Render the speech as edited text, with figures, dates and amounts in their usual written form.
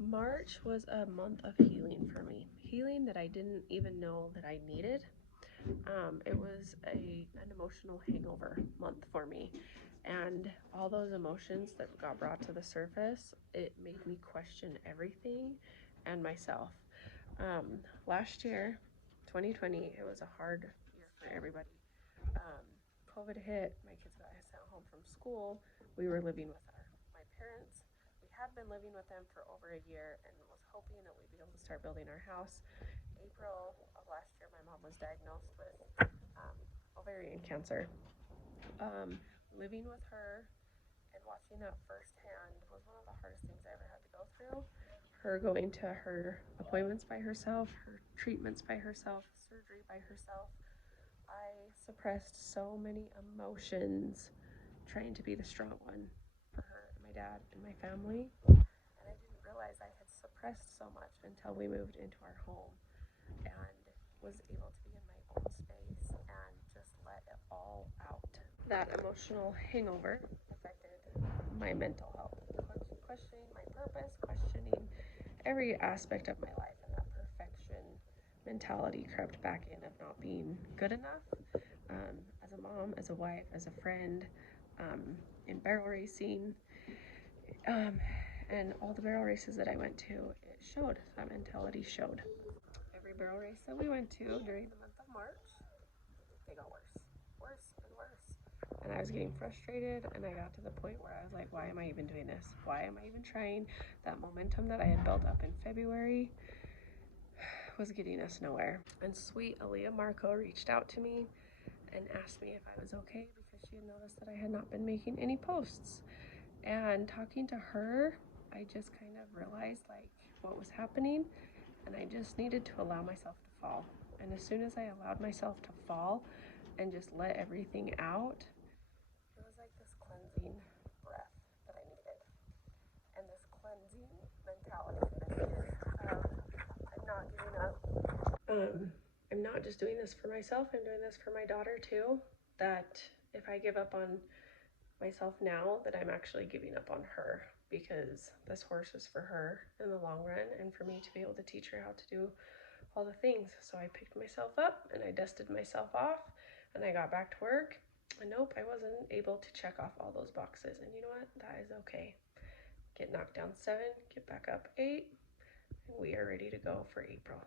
March was a month of healing for me. Healing that I didn't even know that I needed. It was an emotional hangover month for me. And all those emotions that got brought to the surface, it made me question everything and myself. Last year, 2020, it was a hard year for everybody. Um, COVID hit, my kids got sent home from school. We were living with my parents. We had been living with them for over a year and was hoping that we'd be able to start building our house. April of last year, my mom was diagnosed with ovarian cancer. Living with her and watching that firsthand was one of the hardest things I ever had to go through. Her going to her appointments by herself, her treatments by herself, surgery by herself. I suppressed so many emotions trying to be the strong one for her and my dad and my family. And I didn't realize I had suppressed so much until we moved into our home and was able to be in my own space and just let it all out. That emotional hangover affected my mental health, questioning my purpose, questioning every aspect of my life, and that perfection mentality crept back in of not being good enough, as a mom, as a wife, as a friend, in barrel racing, and all the barrel races that I went to, it showed, that mentality showed. Every barrel race that we went to during the month of March, they got worse and worse. And I was getting frustrated, and I got to the point where I was like, why am I even doing this? Why am I even trying? That momentum that I had built up in February was getting us nowhere. And sweet Aaliyah Marco reached out to me and asked me if I was okay because she had noticed that I had not been making any posts. And talking to her, I just kind of realized like what was happening, and I just needed to allow myself to fall. And as soon as I allowed myself to fall and just let everything out, it was like this cleansing breath that I needed, and this cleansing mentality that I needed. I'm not giving up. I'm not just doing this for myself, I'm doing this for my daughter too. That if I give up on myself now, that I'm actually giving up on her, because this horse is for her in the long run and for me to be able to teach her how to do all the things. So I picked myself up and I dusted myself off and I got back to work. And nope, I wasn't able to check off all those boxes. And you know what? That is okay. Get knocked down 7, get back up 8, and we are ready to go for April.